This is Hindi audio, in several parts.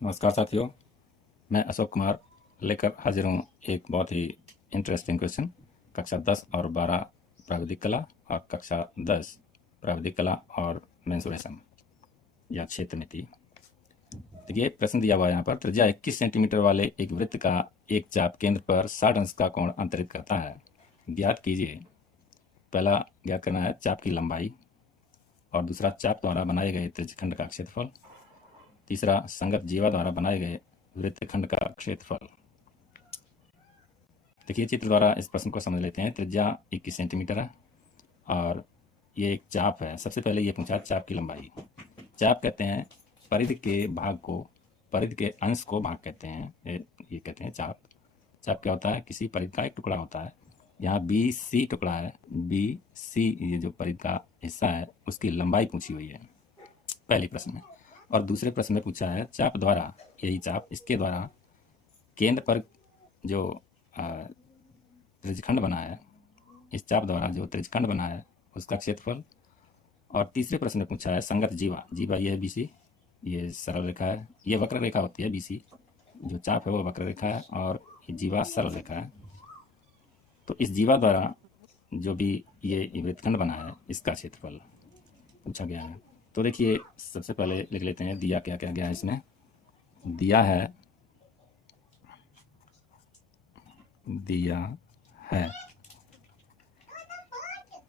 नमस्कार साथियों, मैं अशोक कुमार लेकर हाजिर हूँ एक बहुत ही इंटरेस्टिंग क्वेश्चन। कक्षा 10 और 12 प्राविधिक कला और कक्षा 10 प्राविधिक कला और मेंसुरेशन या क्षेत्र नीति। देखिए प्रश्न दिया हुआ है यहाँ पर, त्रिज्या 21 सेंटीमीटर वाले एक वृत्त का एक चाप केंद्र पर 60 अंश का कोण अंतरित करता है। ज्ञात कीजिए। पहला ज्ञात करना है चाप की लंबाई, और दूसरा चाप द्वारा बनाए गए त्रिज्यखंड का क्षेत्रफल, तीसरा संगत जीवा द्वारा बनाए गए वृत्तखंड का क्षेत्रफल। देखिए चित्र द्वारा इस प्रश्न को समझ लेते हैं। त्रिज्या 21 सेंटीमीटर है और ये एक चाप है। सबसे पहले ये पूछा चाप की लंबाई। चाप कहते हैं परिधि के भाग को, परिधि के अंश को भाग कहते हैं, ये कहते हैं चाप। चाप क्या होता है? किसी परिधि का एक टुकड़ा होता है। यहाँ बी सी टुकड़ा है, बी सी ये जो परिधि का हिस्सा है उसकी लंबाई पूछी हुई है पहले प्रश्न में। और दूसरे प्रश्न में पूछा है चाप द्वारा, यही चाप, इसके द्वारा केंद्र पर जो त्रिज्यखंड बना है, इस चाप द्वारा जो त्रिज्यखंड बना है उसका क्षेत्रफल। और तीसरे प्रश्न में पूछा है संगत जीवा। जीवा ये है बीसी, ये सरल रेखा है, ये वक्र रेखा होती है। बीसी जो चाप है वो वक्र रेखा है और ये जीवा सरल रेखा है। तो इस जीवा द्वारा जो भी ये वृत्तखंड बना है इसका क्षेत्रफल पूछा गया है। तो देखिए सबसे पहले लिख लेते हैं दिया क्या क्या गया है इसमें। दिया है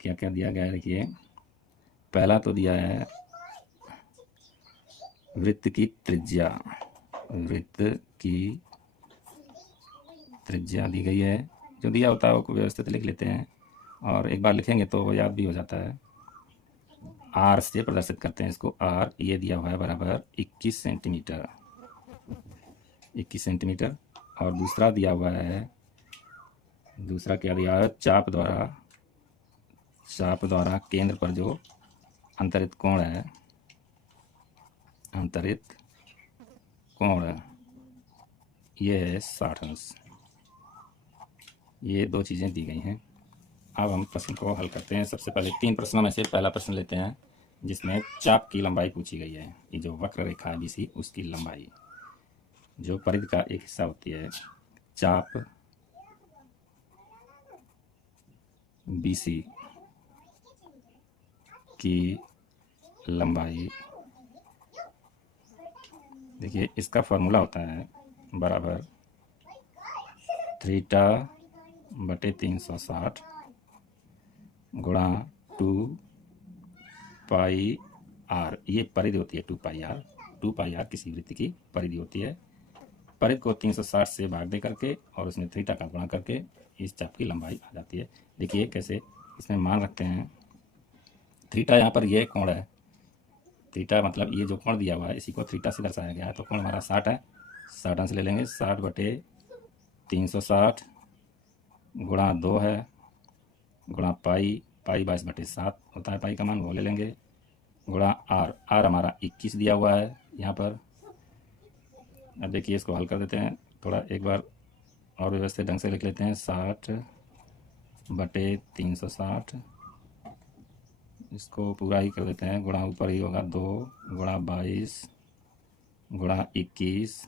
क्या क्या दिया गया है। देखिए पहला तो दिया है वृत्त की त्रिज्या, वृत्त की त्रिज्या दी गई है। जो दिया होता है वो व्यवस्थित लिख लेते हैं और एक बार लिखेंगे तो वो याद भी हो जाता है। आर से प्रदर्शित करते हैं इसको। आर ये दिया हुआ है बराबर 21 सेंटीमीटर, 21 सेंटीमीटर। और दूसरा दिया हुआ है, दूसरा क्या दिया है? चाप द्वारा, चाप द्वारा केंद्र पर जो अंतरित कोण है, अंतरित कोण ये है 60 अंश। ये दो चीज़ें दी गई हैं। अब हम प्रश्न को हल करते हैं। सबसे पहले 3 प्रश्नों में से पहला प्रश्न लेते हैं जिसमें चाप की लंबाई पूछी गई है। ये जो वक्र रेखा है बीसी, उसकी लंबाई जो परिधि का एक हिस्सा होती है। चाप बीसी की लंबाई, देखिए इसका फॉर्मूला होता है बराबर थीटा बटे 360 गुणा 2 पाई आर। ये परिधि होती है 2 पाई आर। 2 पाई आर किसी वृत्त की परिधि होती है। परिधि को 360 से भाग दे करके और उसमें थीटा का गुणा करके इस चाप की लंबाई आ जाती है। देखिए कैसे इसमें मान रखते हैं। थीटा यहाँ पर ये कोण है। थीटा मतलब ये जो कोण दिया हुआ है इसी को थीटा से दर्शाया गया है। तो कोण हमारा 60 है, 60 अंश ले लेंगे। 60 बटे 360 गुणा 2 है गुणा पाई, पाई 22/7 होता है पाई का मान, वो ले लेंगे गुणा आर। आर हमारा 21 दिया हुआ है यहाँ पर। अब देखिए इसको हल कर देते हैं थोड़ा एक बार और व्यवस्थित ढंग से लिख लेते हैं। 60 बटे 360, इसको पूरा ही कर देते हैं, गुणा ऊपर ही होगा 2 गुणा 22 गुणा 21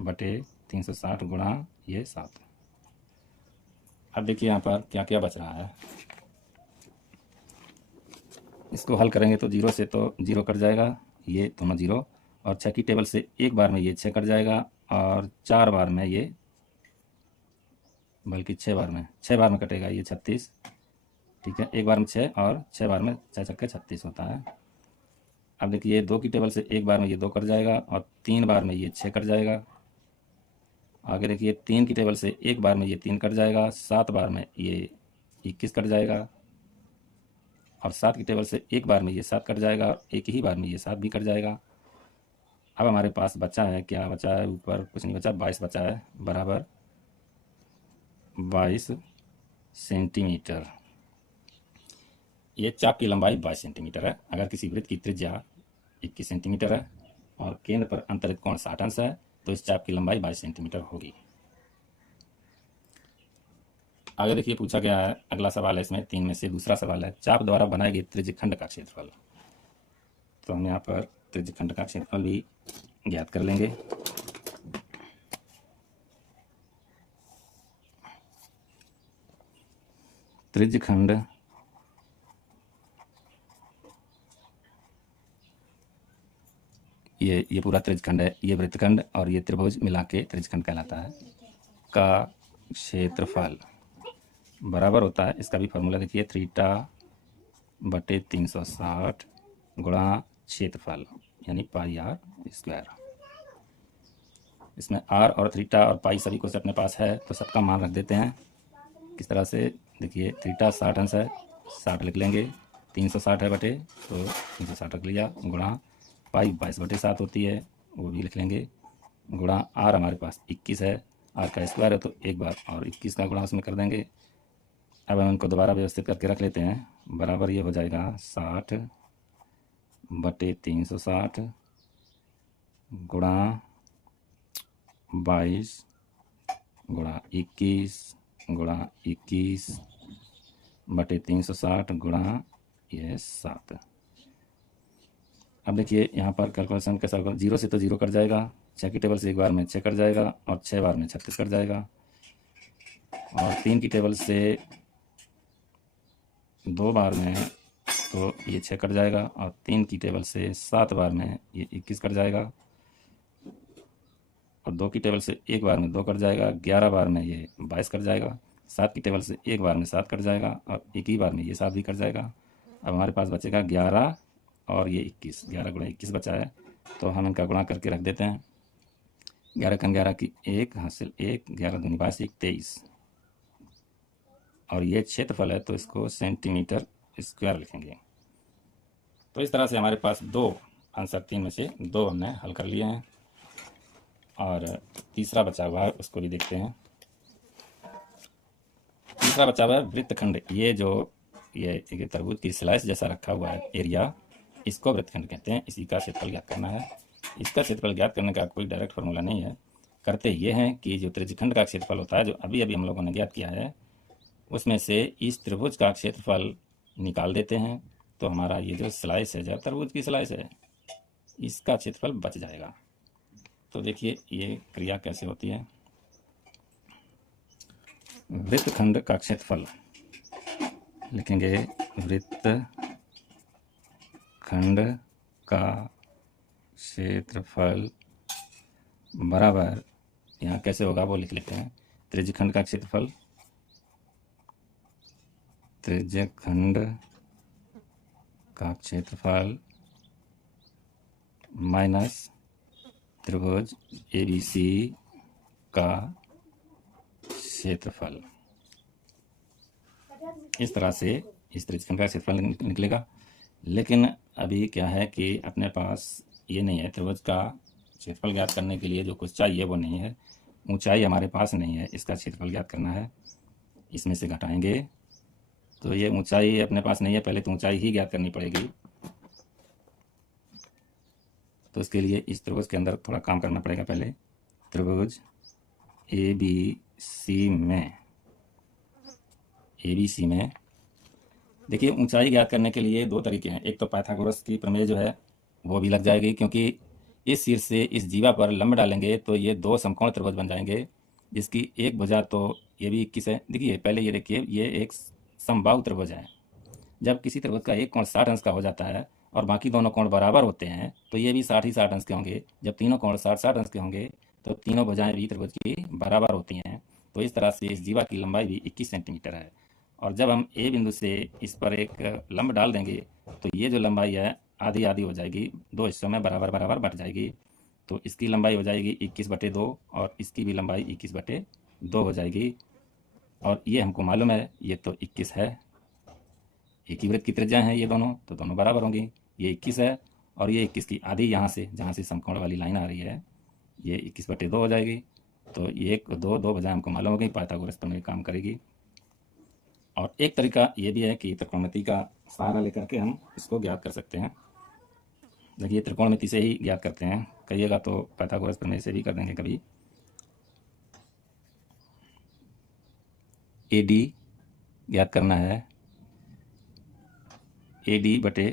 बटे 360 गुणा ये 7। अब देखिए यहाँ पर क्या क्या बच रहा है। इसको हल करेंगे तो 0 से तो 0 कट जाएगा, ये दोनों 0। और 6 की टेबल से एक बार में ये 6 कट जाएगा और 4 बार में ये, बल्कि 6 बार में कटेगा ये 36। ठीक है, एक बार में 6 और 6 बार में 6 छक्के 36 होता है। अब देखिए 2 की टेबल से एक बार में ये 2 कट जाएगा और 3 बार में ये 6 कट जाएगा। आगे देखिए 3 की टेबल से एक बार में ये 3 कट जाएगा, 7 बार में ये 21 कट जाएगा और 7 की टेबल से एक बार में ये 7 कट जाएगा और एक ही बार में ये 7 भी कट जाएगा। अब हमारे पास बचा है, क्या बचा है? ऊपर कुछ नहीं बचा, 22 बचा है बराबर 22 सेंटीमीटर। ये चाप की लंबाई 22 सेंटीमीटर है। अगर किसी वृत्त की त्रिज्या 21 सेंटीमीटर है और केंद्र पर अंतरित कोण 60 अंश है तो इस चाप की लंबाई 22 सेंटीमीटर होगी। आगे देखिए पूछा गया है, अगला सवाल है इसमें 3 में से दूसरा सवाल है चाप द्वारा बनाए गए त्रिज्यखंड का क्षेत्रफल। तो हम यहाँ पर त्रिज्यखंड का क्षेत्रफल भी ज्ञात कर लेंगे। त्रिज्यखंड ये पूरा त्रिज्यखंड है, ये वृत्तखंड और ये त्रिभुज मिला के त्रिज्यखंड कहलाता है, का क्षेत्रफल बराबर होता है, इसका भी फॉर्मूला देखिए, थीटा बटे 360 गुणा क्षेत्रफल यानी पाई आर स्क्वायर। इसमें आर और थीटा और पाई सभी कुछ अपने पास है, तो सबका मान रख देते हैं। किस तरह से, देखिए थीटा 60 अंश है, 60 लिख लेंगे, 360 है बटे, तो 360 रख लिया, गुणा पाई 22/7 होती है, वो भी लिख लेंगे, गुणा आर हमारे पास 21 है, आर का स्क्वायर है तो एक बार और 21 का गुणा उसमें कर देंगे। अब हम इनको दोबारा व्यवस्थित करके रख लेते हैं, बराबर ये हो जाएगा 60 बटे 360 गुणा 22 गुणा 21 गुणा 21 बटे 360 गुणा ये 7। अब देखिए यहाँ पर कैलकुलेशन कैसा होगा, 0 से तो 0 कट जाएगा, 6 की टेबल से एक बार में 6 कट जाएगा और 6 बार में 36 कट जाएगा, और 3 की टेबल से 2 बार में तो ये 6 कट जाएगा, और 3 की टेबल से 7 बार में ये 21 कट जाएगा, और 2 की टेबल से एक बार में 2 कट जाएगा, 11 बार में ये 22 कट जाएगा, 7 की टेबल से एक बार में 7 कट जाएगा, और एक ही बार में ये 7 भी कट जाएगा। अब हमारे पास बचेगा 11 और ये 21, 11 गुणा 21 बचा है, तो हम इनका गुणा करके रख देते हैं। 11 कम 11 की 1 हासिल 1, 11 दूनी 22 23, और ये क्षेत्रफल है तो इसको सेंटीमीटर स्क्वायर लिखेंगे। तो इस तरह से हमारे पास 2 आंसर 3 में से 2 हमने हल कर लिए हैं, और तीसरा बचा हुआ है उसको भी देखते हैं। तीसरा बचा हुआ है वृत्तखंड, ये जो ये तरबूज की स्लाइस जैसा रखा हुआ है एरिया, इसको वृत्तखंड कहते हैं, इसी का क्षेत्रफल ज्ञात करना है। इसका क्षेत्रफल ज्ञात करने का कोई डायरेक्ट फार्मूला नहीं है, करते ये हैं कि जो त्रिज्यखंड का क्षेत्रफल होता है, जो अभी अभी हम लोगों ने ज्ञात किया है, उसमें से इस त्रिभुज का क्षेत्रफल निकाल देते हैं, तो हमारा ये जो स्लाइस है, जो तरबूज की स्लाइस है, इसका क्षेत्रफल बच जाएगा। तो देखिए ये क्रिया कैसे होती है। वृत्तखंड का क्षेत्रफल लिखेंगे, वृत्तखंड का क्षेत्रफल बराबर, यहाँ कैसे होगा वो लिख लेते हैं, त्रिज्यखंड का क्षेत्रफल, त्रिज्यखंड का क्षेत्रफल माइनस त्रिभुज ABC का क्षेत्रफल। इस तरह से इस त्रिज्यखंड का क्षेत्रफल निकलेगा। लेकिन अभी क्या है कि अपने पास ये नहीं है, त्रिभुज का क्षेत्रफल ज्ञात करने के लिए जो कुछ चाहिए वो नहीं है, ऊंचाई हमारे पास नहीं है, इसका क्षेत्रफल ज्ञात करना है। इसमें से घटाएंगे तो ये ऊंचाई अपने पास नहीं है, पहले तो ऊंचाई ही ज्ञात करनी पड़ेगी। तो इसके लिए इस त्रिभुज के अंदर थोड़ा काम करना पड़ेगा। पहले त्रिभुज ABC में देखिए ऊंचाई ज्ञात करने के लिए 2 तरीके हैं। एक तो पाइथागोरस की प्रमेय जो है वो भी लग जाएगी, क्योंकि इस शीर्ष से इस जीवा पर लंब डालेंगे तो ये 2 समकोण त्रिभुज बन जाएंगे, जिसकी एक भुजा तो ये भी 21 है। देखिए पहले ये देखिए, ये एक समबाहु त्रिभुज है। जब किसी त्रिभुज का एक कोण 60 अंश का हो जाता है और बाकी दोनों कोण बराबर होते हैं, तो ये भी 60 ही 60 अंश के होंगे। जब तीनों कोण 60-60 अंश के होंगे तो तीनों भुजाएं भी त्रिभुज की बराबर होती हैं। तो इस तरह से इस जीवा की लंबाई भी 21 सेंटीमीटर है, और जब हम A बिंदु से इस पर एक लंब डाल देंगे तो ये जो लंबाई है आधी आधी हो जाएगी, 2 हिस्सों में बराबर बराबर बट जाएगी। तो इसकी लंबाई हो जाएगी 21/2 और इसकी भी लंबाई 21/2 हो जाएगी। और ये हमको मालूम है, ये तो 21 है, एक ही वृत्त की त्रिज्या है ये दोनों, तो दोनों बराबर होंगी। ये 21 है और ये 21 की आधी यहाँ से, जहाँ से समकोण वाली लाइन आ रही है, ये 21/2 हो जाएगी। तो ये 2 बजाय हमको मालूम हो गई, पाइथागोरस प्रमेय काम करेगी। और एक तरीका ये भी है कि त्रिकोणमिति का सहारा लेकर के हम इसको ज्ञात कर सकते हैं। देखिए त्रिकोणमिति से ही ज्ञात करते हैं, कहिएगा तो पाइथागोरस प्रमेय से भी कर देंगे कभी। AD ज्ञात करना है, AD/AC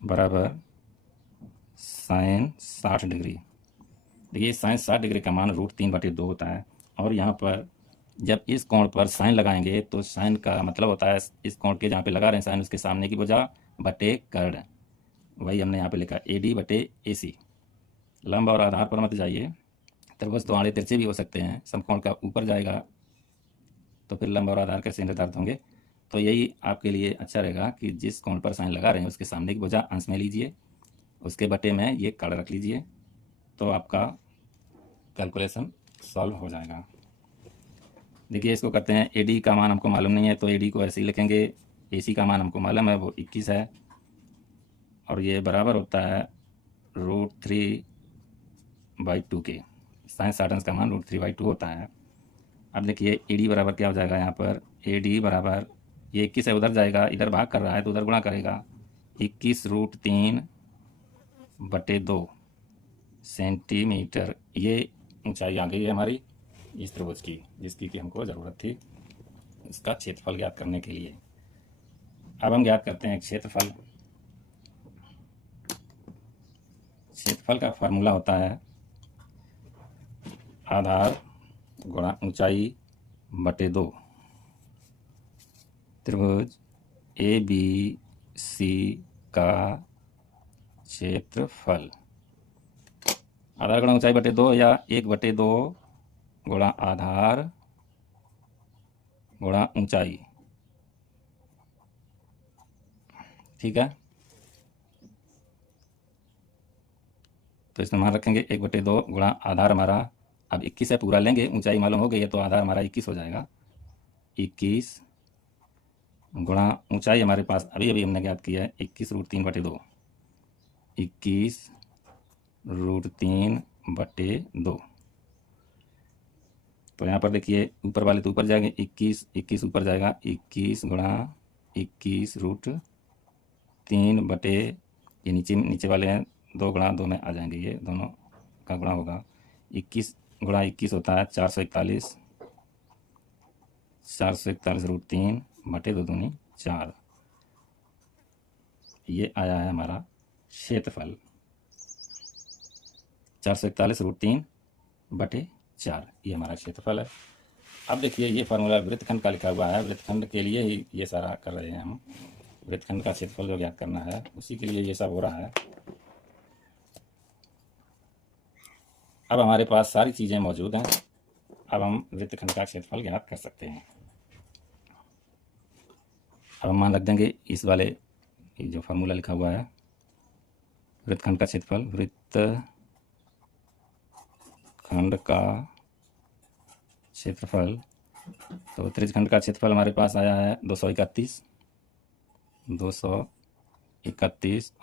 बराबर sin 60 डिग्री। देखिए sin 60 डिग्री का मान √3/2 होता है, और यहाँ पर जब इस कोण पर साइन लगाएंगे तो साइन का मतलब होता है इस कोण के जहाँ पे लगा रहे हैं साइन उसके सामने की भुजा बटे कर्ण। वही हमने यहाँ पे लिखा AD बटे AC। लंब और आधार पर मत जाइए, त्रिभुज तो आड़े तिरछे भी हो सकते हैं, समकोण का ऊपर जाएगा तो फिर लंब और आधार कैसे निर्धारित होंगे। तो यही आपके लिए अच्छा रहेगा कि जिस कोण पर साइन लगा रहे हैं उसके सामने की भुजा अंश में लीजिए, उसके बटे में ये कर्ण रख लीजिए, तो आपका कैलकुलेशन सॉल्व हो जाएगा। देखिए इसको करते हैं, AD का मान हमको मालूम नहीं है तो AD को ऐसे ही लिखेंगे। AC का मान हमको मालूम है, वो 21 है, और ये बराबर होता है √3/2 के। साइन 60 अंश का मान √3/2 होता है। अब देखिए AD बराबर क्या हो जाएगा, यहाँ पर AD बराबर ये 21 है, उधर जाएगा, इधर भाग कर रहा है तो उधर गुणा करेगा। 21√3/2 सेंटीमीटर ये ऊंचाई आ गई है हमारी इस त्रिभुज की, जिसकी कि हमको ज़रूरत थी इसका क्षेत्रफल ज्ञात करने के लिए। अब हम ज्ञात करते हैं क्षेत्रफल। क्षेत्रफल का फार्मूला होता है आधार गुणा ऊंचाई बटे 2। त्रिभुज ABC का क्षेत्रफल आधार गुणा ऊंचाई बटे 2 या 1/2 गुणा आधार गुणा ऊंचाई, ठीक है। तो इस्तेमाल रखेंगे 1/2 गुणा आधार हमारा अब 21 है, पूरा लेंगे, ऊंचाई मालूम हो गई है तो आधार हमारा 21 हो जाएगा। 21 गुणा ऊंचाई हमारे पास अभी अभी हमने ज्ञात किया है 21√3/2। 21√3/2। तो यहाँ पर देखिए ऊपर वाले तो ऊपर जाएंगे, 21 ऊपर जाएगा, 21 गुणा 21√3 ये नीचे वाले हैं, 2 गुणा 2 में आ जाएंगे, ये दोनों का गुणा होगा। 21 गुणा 21 होता है 441, 441√3/2 दूनी 4। ये आया है हमारा क्षेत्रफल 441√3/4, ये हमारा क्षेत्रफल है। अब देखिए ये फार्मूला वृत्तखंड का लिखा हुआ है, वृत्तखंड के लिए ही ये सारा कर रहे हैं हम। वृत्तखंड का क्षेत्रफल जो ज्ञात करना है उसी के लिए ये सब हो रहा है। अब हमारे पास सारी चीज़ें मौजूद हैं, अब हम वृत्तखंड का क्षेत्रफल ज्ञात कर सकते हैं। अब हम मान रख देंगे इस वाले जो फार्मूला लिखा हुआ है वृत्तखंड का क्षेत्रफल, वृत्तखंड का क्षेत्रफल। तो त्रिज्यखंड का क्षेत्रफल हमारे पास आया है 231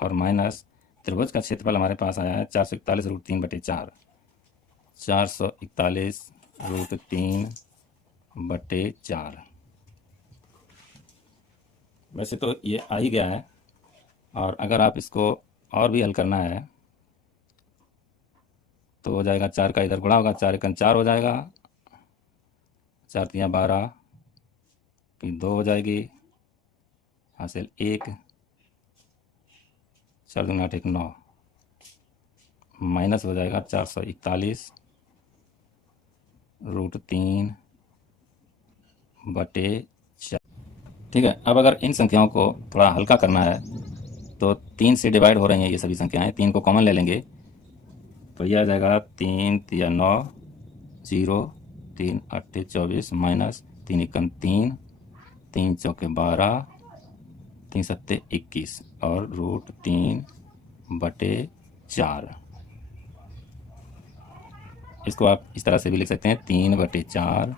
और माइनस त्रिभुज का क्षेत्रफल हमारे पास आया है 441√3/4। 441√3/4 वैसे तो ये आ ही गया है, और अगर आप इसको और भी हल करना है तो हो जाएगा 4 का इधर गुणा होगा, 4 एकम 4 हो जाएगा, 4 तियाँ 12 फिर 2 हो जाएगी, हासिल 1, 4 दूनी 8 1 9, माइनस हो जाएगा 441√3/4। ठीक है। अब अगर इन संख्याओं को थोड़ा हल्का करना है तो 3 से डिवाइड हो रही हैं ये सभी संख्याएं, 3 को कॉमन ले लेंगे तो यह आ जाएगा 3 तिया 9 0 3 8 24 माइनस 3 एकम 3 3 चौके 12 3 सत्ते 21 और √3/4। इसको आप इस तरह से भी लिख सकते हैं 3/4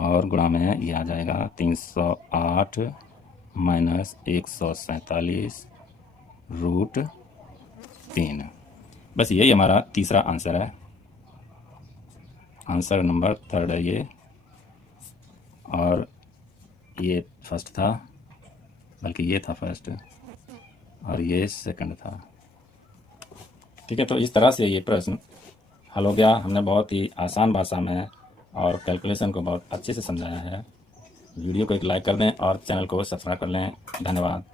और गुणा में ये आ जाएगा 308 माइनस 147√3। बस यही हमारा तीसरा आंसर है, आंसर नंबर 3 है ये, और ये फर्स्ट था, बल्कि ये था फर्स्ट और ये सेकंड था। ठीक है, तो इस तरह से ये प्रश्न हल हो गया। हमने बहुत ही आसान भाषा में और कैलकुलेशन को बहुत अच्छे से समझाया है। वीडियो को एक लाइक कर दें और चैनल को सब्सक्राइब कर लें। धन्यवाद।